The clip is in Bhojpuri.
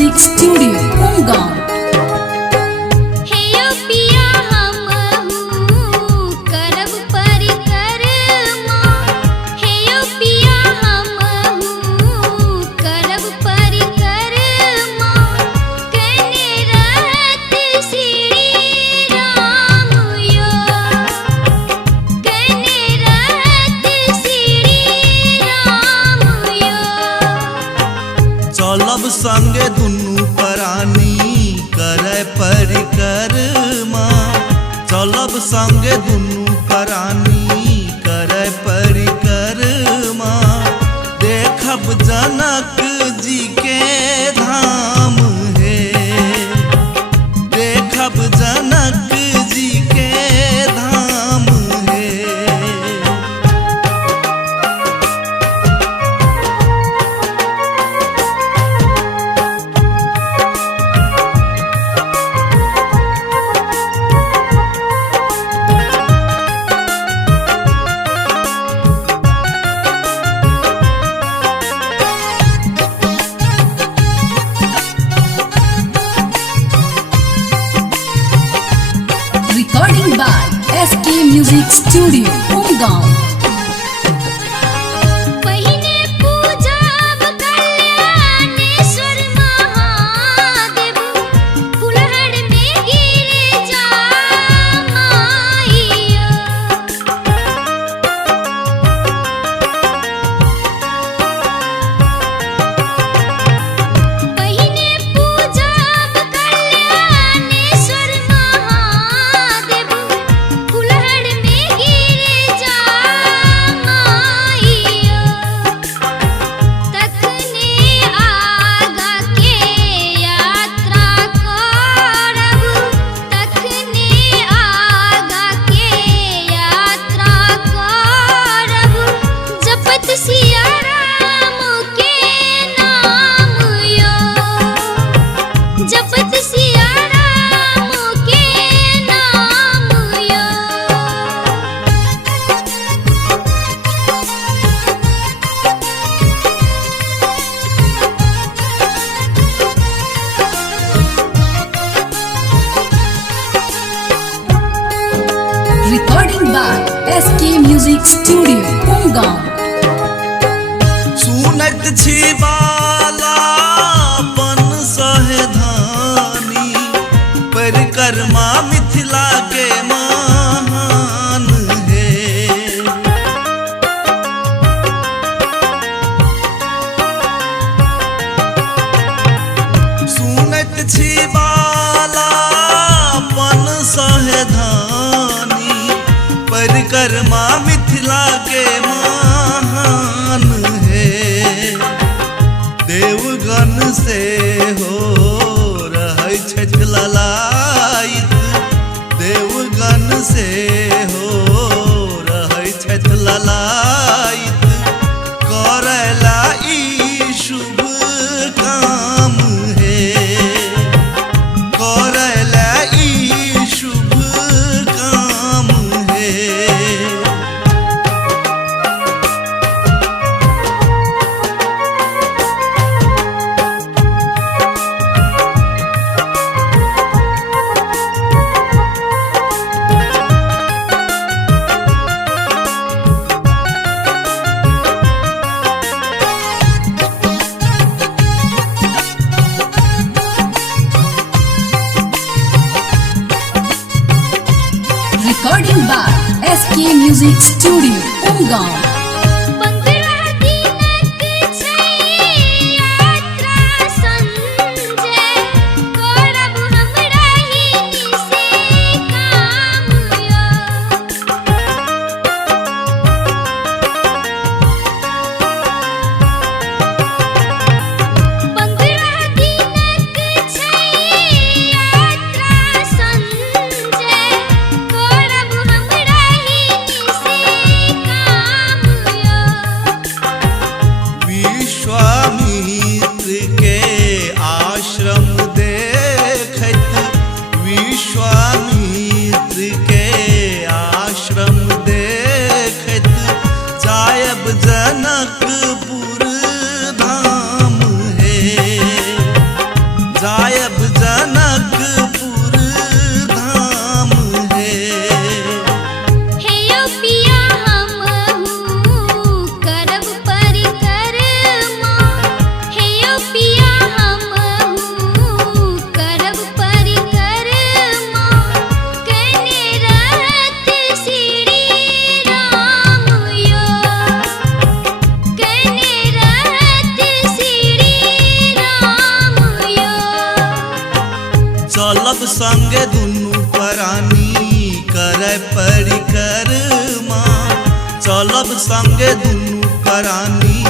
Music Studio, Umgaon. चलब संगे दुनू प्राणी करे परिक्रमा, चलब संगे दुनू प्राणी करे परिक्रमा, देखब जनक जी के धाम हे, देखब जनक जी के धाम हे। Recording by SK Music Studio, Umgaon. Recording by SK Music Studio, Umgaon. सुनत छी बाला पन सहे धानी, परिक्रमा मिथिला के महान है। सुनत छी बाला पन सहे धानी, परिक्रमा मिथिला के महान है। देवगण से हो रहै छथि ललायित, देवगण से हो रहै छथि ललायित, करैला ई शुभ काम है, करैला ई शुभ काम है। Recording by SK Music Studio, Umgaon. काम जनकपुर धाम है। हे यो पिया हमहू करब परिक्रमा, हे यो पिया हमहू करब परिक्रमा, कने रहत श्री राम यो, कने रहत श्री राम यो। चलब संगे दुनू प्राणी करे परिक्रमा, चलब संगे दुनू प्राणी